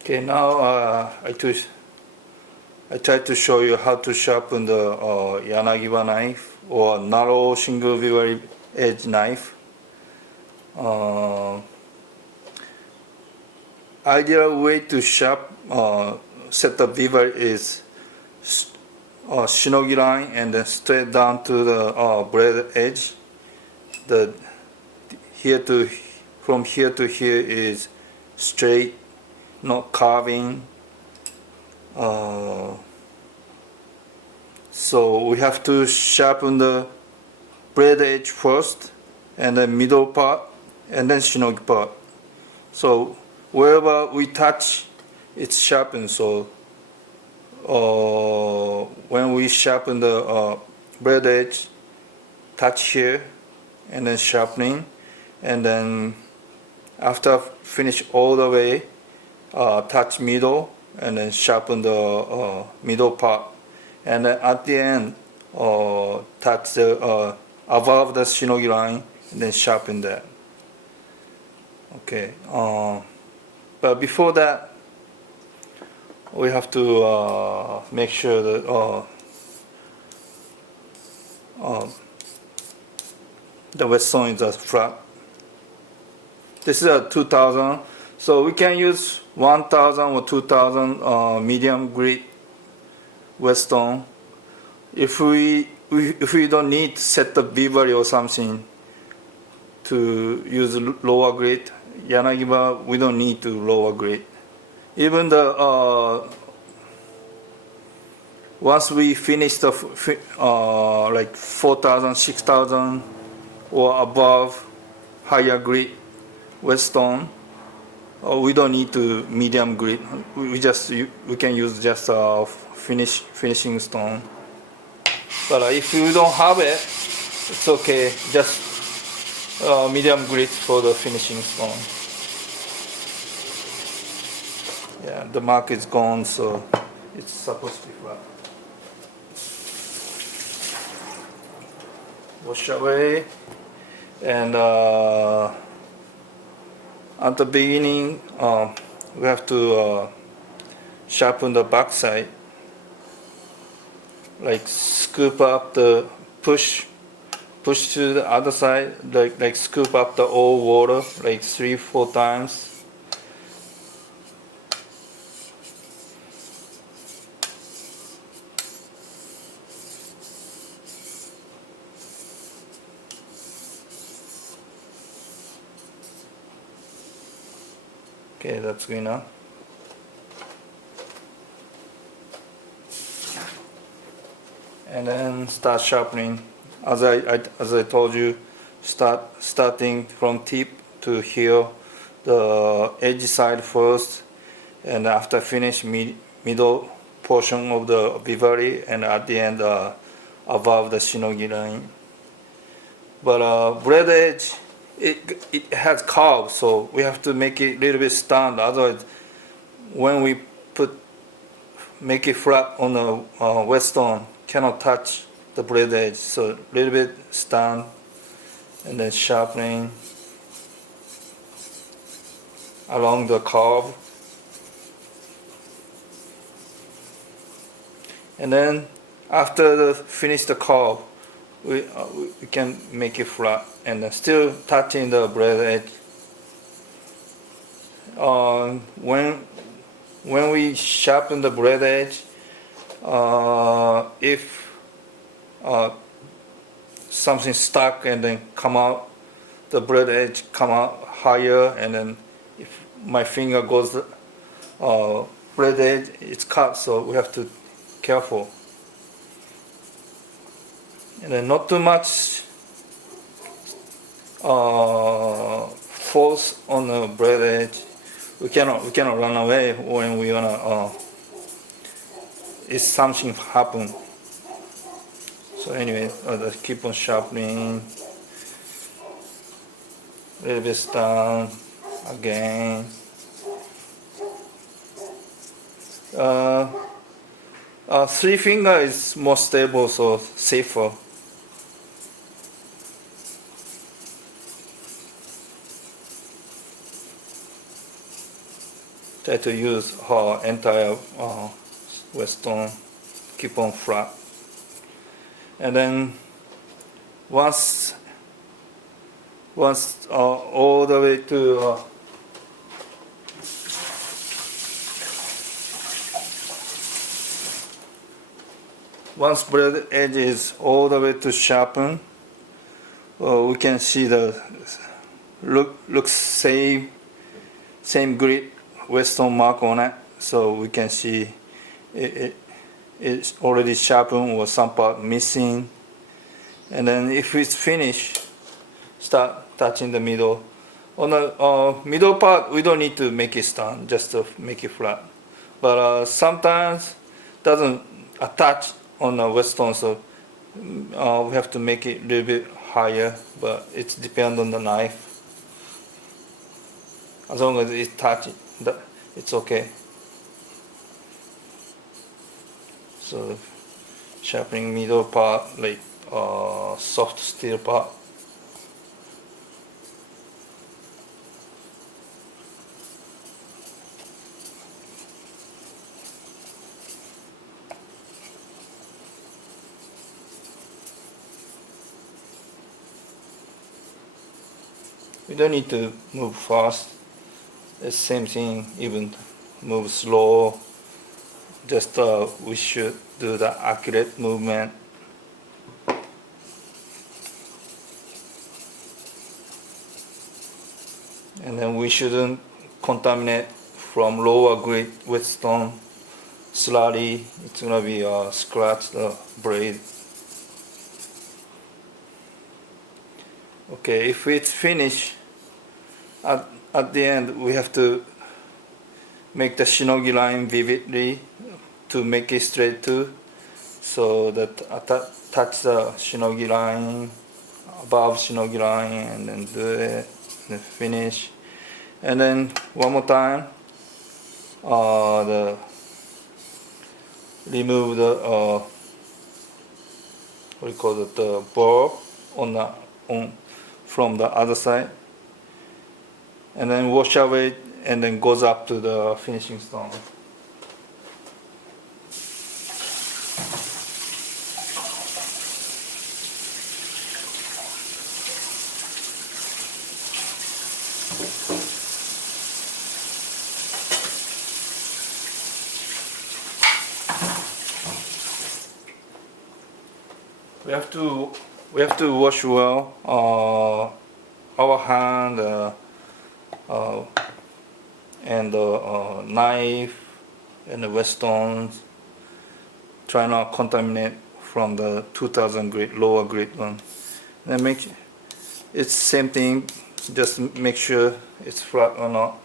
Okay, now I try to show you how to sharpen the Yanagiba knife or narrow single bevel edge knife. Ideal way to set the bevel is shinogi line and then straight down to the blade edge. The from here to here is straight, not carving. So we have to sharpen the blade edge first, and then middle part, and then shinogi part. So wherever we touch, it's sharpened. So when we sharpen the blade edge, touch here, and then sharpening, and then after finish all the way, touch middle, and then sharpen the middle part, and then at the end touch the above the shinogi line, and then sharpen that. Okay, but before that, we have to make sure that the Whetstone is flat. This is a 2000, so we can use 1000 or 2000 medium grit Whetstone. If we don't need to set the bevel or something to use lower grit, Yanagiba, we don't need to lower grit. Even the once we finish the like 4000, 6000 or above higher grit Whetstone, we don't need to medium grit. We can use just finishing stone. But if you don't have it, it's okay. Just medium grit for the finishing stone. Yeah, the mark is gone, so it's supposed to be flat. Wash away, and at the beginning we have to sharpen the back side, like scoop up the push to the other side, like scoop up the old water like 3-4 times. Okay, that's good enough. And then start sharpening. As I told you, starting from tip to here, the edge side first, and after finish middle portion of the bevel, and at the end above the shinogi line. But blade edge, it has curve, so we have to make it a little bit stand. Otherwise, when we make it flat on the Whetstone, cannot touch the blade edge. So a little bit stand, and then sharpening along the curve, and then after finish the curve, we can make it flat and still touching the blade edge. When we sharpen the blade edge, if something stuck and then come out, the blade edge come out higher, and then if my finger goes blade edge, it's cut, so we have to careful. And then not too much force on the blade edge. We cannot run away when we wanna. If something happen. So anyway, just keep on sharpening. A little bit down again. Three finger is more stable, so safer. try to use her entire Whetstone, keep on flat. And then once all the way to once blade edge is all the way to sharpen, we can see the looks same grit Whetstone mark on it, so we can see it's already sharpened or some part missing. And then if it's finished, start touching the middle. On the middle part, we don't need to make it stand, just to make it flat. But sometimes doesn't attach on the Whetstone, so we have to make it a little bit higher, but it depends on the knife. As long as it touches, it's okay. So sharpening middle part, like soft steel part. We don't need to move fast. It's same thing, even move slow. Just we should do the accurate movement. And then we shouldn't contaminate from lower grade Whetstone. Slowly, it's gonna be scratch the blade. Okay, if it's finished, at the end we have to make the shinogi line vividly to make it straight too, so that touch the shinogi line, above shinogi line, and then do it, and finish. And then one more time, remove the what do you call it, the bulb from the other side, and then wash away, and then goes up to the finishing stone. We have to wash well our hand and the knife and the Whetstones. Try not to contaminate from the 2000 grit, lower grit one. Then it's same thing. Just make sure it's flat or not.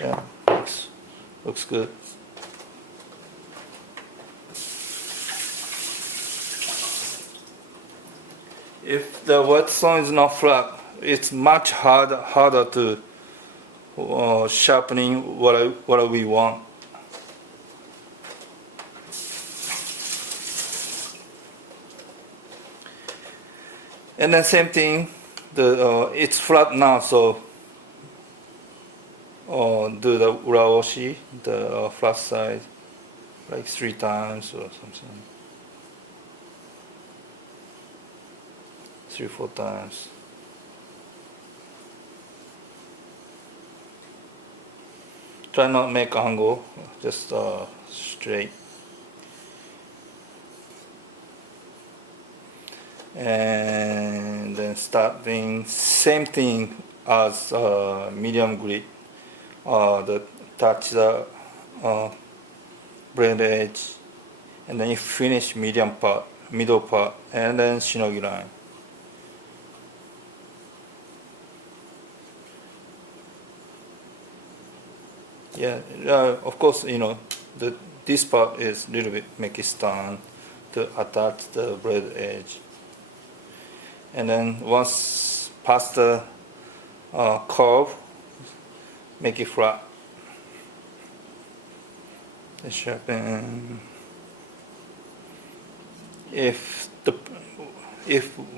Yeah, looks good. If the Whetstone is not flat, it's much harder to sharpening what we want. And then same thing, it's flat now, so do the uraoshi, the flat side, like 3 times or something. 3-4 times. Try not to make angle, just straight. And then start doing same thing as medium grit. Touch the blade edge, and then you finish medium part, middle part, and then shinogi line. Yeah, of course, you know, this part is a little bit make it stand to attach the blade edge. And then once past the curve, make it flat. The sharpen. If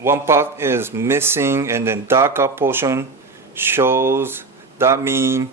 one part is missing and then darker portion shows, that means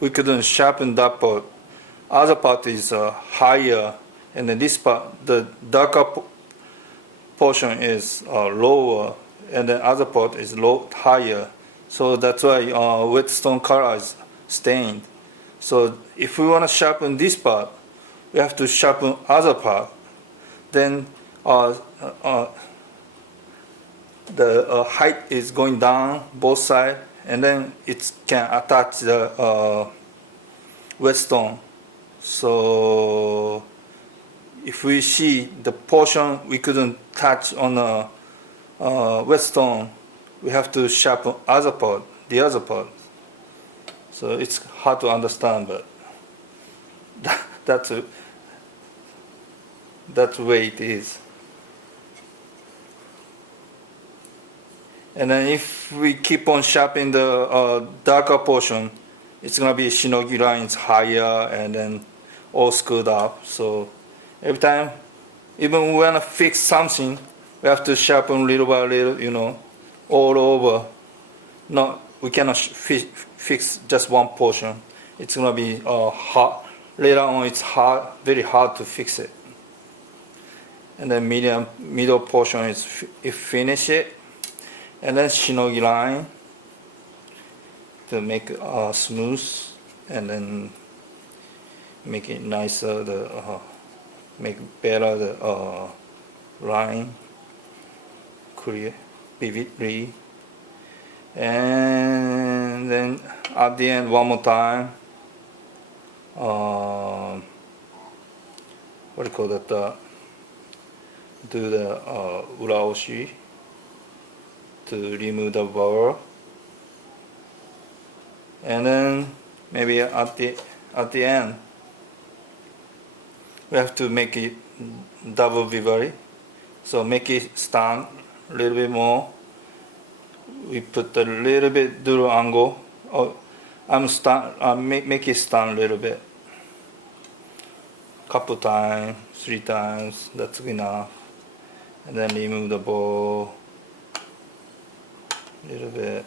we couldn't sharpen that part. Other part is higher, and then this part, the darker portion is lower, and the other part is higher. So that's why whetstone color is stained. So if we want to sharpen this part, we have to sharpen other part. Then the height is going down both sides, and then it can attach the whetstone. So if we see the portion we couldn't touch on the whetstone, we have to sharpen the other part. So it's hard to understand, but that's the way it is. And then if we keep on sharpening the darker portion, it's gonna be shinogi lines higher and then all screwed up. So every time, even when we wanna fix something, we have to sharpen little by little, all over. We cannot fix just one portion. It's gonna be hard. Later on, it's very hard to fix it. And then middle portion is finish it, and then shinogi line to make it smooth, and then make it nicer. Make better the line, clear, vividly, and then at the end one more time. What do you call that? Do the uraoshi to remove the bevel, and then maybe at the end we have to make it double bevel. So make it stand a little bit more. We put a little bit duro angle. Make it stand a little bit. Couple times, 3 times. That's enough. And then remove the ball a little bit.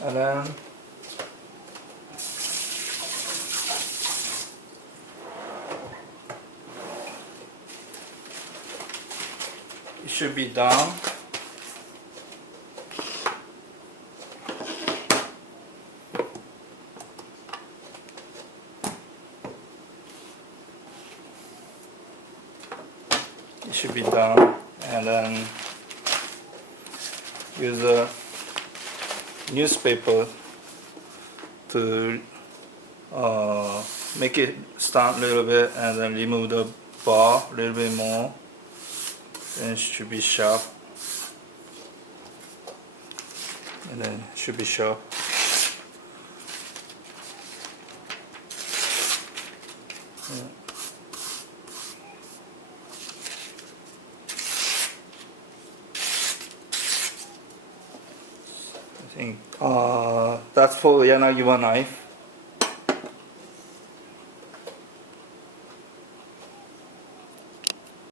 And then it should be done. It should be done, and then use a newspaper to make it stand a little bit, and then remove the bar a little bit more. Then it should be sharp, and then it should be sharp. Yeah. I think that's for Yanagiba knife.